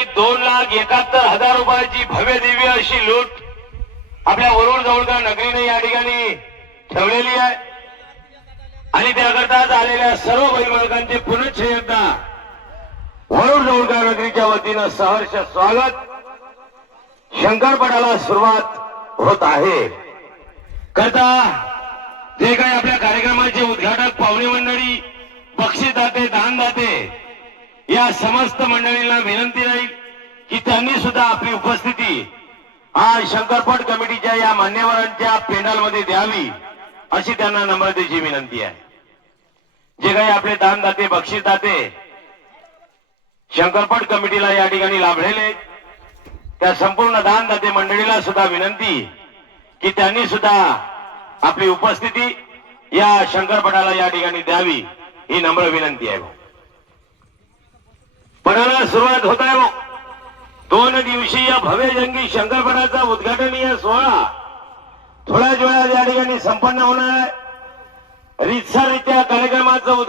ठिकाणी 2,71,000 रुपयाची भव्य दिव्य अशी लूट आपल्या वरुड जवळकर नगरीने या ठिकाणी ठेवलेली आहे आणि त्याकरता आलेल्या सर्व बैलमालकांचे पुनश्च एकदा वरुड जवळकर नगरीच्या वतीनं सहर्ष स्वागत. शंकरपटाला सुरुवात होत आहे. करता जे काही आपल्या कार्यक्रमाचे उद्घाटक पाहुणे मंडळी, बक्षीसदाते, दानदाते या समस्त मंडळींना विनंती राहील की त्यांनी सुद्धा आपली उपस्थिती आज शंकरपट कमिटीच्या या मान्यवरांच्या पेंडालमध्ये द्यावी अशी त्यांना नम्रतेची विनंती आहे. जे काही आपले दानदाते, बक्षीसदाते शंकरपट कमिटीला या ठिकाणी लाभलेले त्या संपूर्ण दानदाते मंडळीला सुद्धा विनंती की त्यांनी सुद्धा आपली उपस्थिती या शंकरपटाला या ठिकाणी द्यावी ही नम्र विनंती आहे. पटाला सुरुवात होत आहे. 2 दिवसीय भव्य जंगी शंकरपटाचा उद्घाटनीय सोहळा थोड्याच वेळात या ठिकाणी संपन्न होणार आहे. रीतसररित्या कार्यक्रमाचं